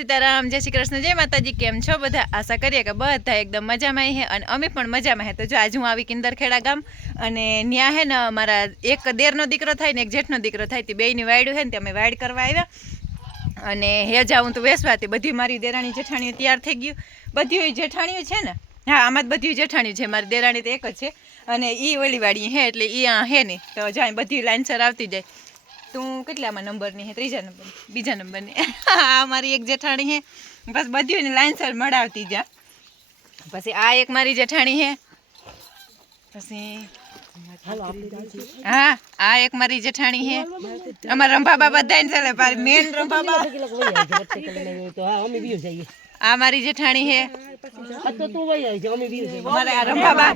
सीताराम जय श्री कृष्ण जय माताजी। केम छो बधा? आशा करिए कि बधा एकदम मजा में है और अमे पण मजा में है। तो जो आज हूँ आवी किंदरखेड़ा गाम अने न्या है ने मारा एक देरनो दीकरो थाय ने एक जेठनो दीकरो थाय ते बेयनी वायडू है ने ते अमे वायड करवा आव्या अने हे जाऊँ तो वेसवाती बधी मारी देराणी जेठाणी तैयार थई गयुं। बधी जेठाणीओ छे ने, हाँ आमां बधी जेठाणी छे, मारी देराणी तो एक ज छे अने ई ओली वाड़ी है एटले ई आ है नहीं तो जाय बधी लाइनसर आवती जाय। तू કેટલામાં નંબરની है? ત્રીજા નંબર, બીજા નંબરની। આ મારી એક જેઠાણી है, બસ બધીઓને લાઈનસર મળાવતી જા। પછી આ એક મારી જેઠાણી है, પછી हाँ आ एक मारी जेठाणी है। અમાર રંભાબા બધાને ચાલે પર મેન રંભાબા आ मारी जेठाणी है। અમારે આ રંભાબા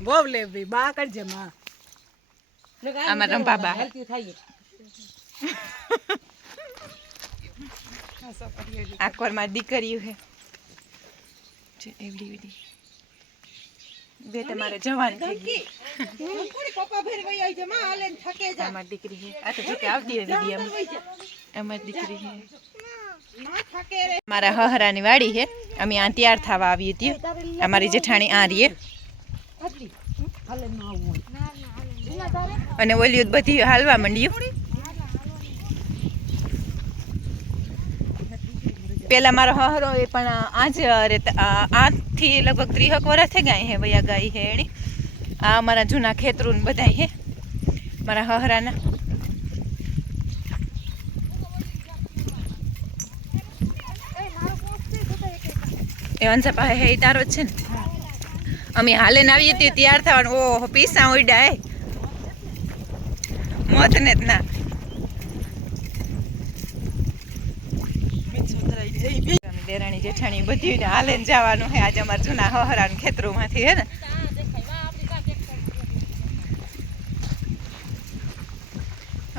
બોવલે બી બા કરજે માં અમાર રંભાબા आकोर में दीकरी है एवडी एवडी बे तमारे जवान थई गई कोड़ी पप्पा फेर वई आई जे मां हालेन थके जा। हमार दीकरी है आ तो जोके आवती है विडियो में। हमार दीकरी है ना थके रे। हमारा हहरानी वाड़ी है, अमी आ तैयार थावा आवी हती। हमारी जेठाणी आ रही है अने ओली बधी हालवा मंड्યું। पेला मारो हहरो ए पण आज आज थी लगभग 30 वर्ष थे गाय है भैया गाय है एनी। आ मारा जूना खेतरून बधाई है मारा हहराना। ए अंसा पाहे है तारो छे ने। अमी हाले न आवी हती तैयार थवानो ओ पीसा उड्या है मत ने ना देराणी जेठाणी बधी ने हाले जवानुं है। आज अमार जूना हहरान खेतरोमांथी है ने।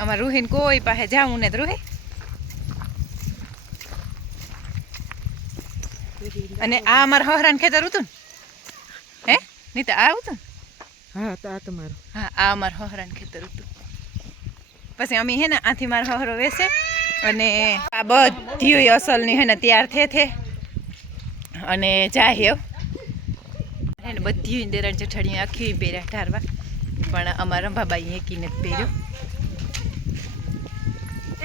अमार रूहीन कोई पासे जाऊं ने रूही अने आ अमार हहरान खेतर हतुं हे नहीं तो आ हतुं। हाँ तो आ तुम्हारो हाँ आ अमार हहरान खेतर हतुं। पछी अमी है ने आथी मार हहरो वेसे अने आ बधी असलनी है ने तैयार थे अने जाए है ने बधी देराणी जेठाणी आखी पेर्या ठारवा पण अमारा रंभाबाई एकीने ज पेर्यो।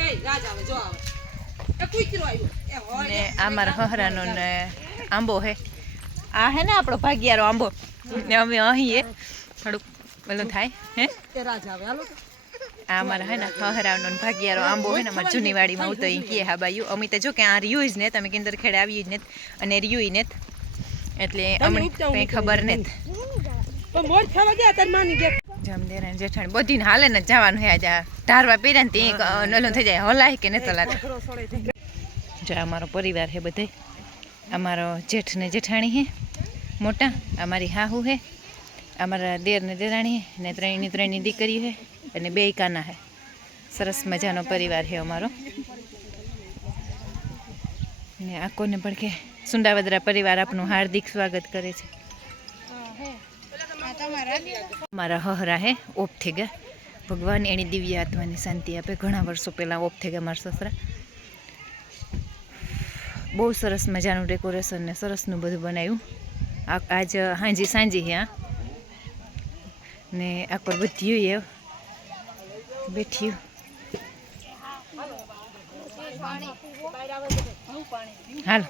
ए राज आवे जो आवे ए कूतरो आव्यो ए होय ने अमारा हहरानो ने आंबो है। आ है ने आपणो भागियारो आंबो ने अमे अहीं है थोड़ुं पेलुं थाय है ए राज आवे हालो आ मारा है ना हहरावनो भागियारो आंबो है ने मारी जूनी वाड़ी में उतो ई के हा बायु अमी तो जो के आ रियूज ने तमे किंदरखेड़े आवी ने अने रियूई ने એટલે અમને કઈ ખબર ને તો મોર થવા ગયા તાર માની ગે જમદેરા જેઠાણી બધીને હાલે ને જવાનું હે આજે ધારવા પહેર્યા ને તે નલો થઈ જાય હલાય કે ને તલાત જો અમારો પરિવાર है બધે। અમારો જેઠ ને જેઠાણી है मोटा, અમારી હાહુ है, અમારા દેર ને દેરાણી है ने ત્રણની દીકરી है અને બે કાના है। સરસ મજાનો પરિવાર है અમારો ને આ કોને પણ કે સુંડાવદરા परिवार आपनु हार्दिक स्वागत करे छे। मारा हहरा है ओफ थे गया, भगवान एनी दिव्य आत्मा ने शांति आपे। घणा वर्षों पहला ओफ थे गया मारा ससरा। बहुत सरस मजानु डेकोरेशन ने सरसनु बधुं बनाव्युं। आज हांजी सांजी है ने आ पर बधी है बैठी हाल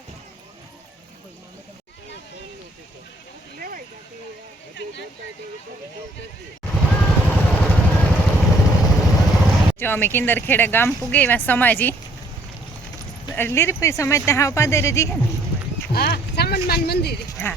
जो अमे किंदरखेड़ा गाम पुगे समाजी लीरी पे समाज हाव पादे रे जी है। हां सामन मान मंदिर हाँ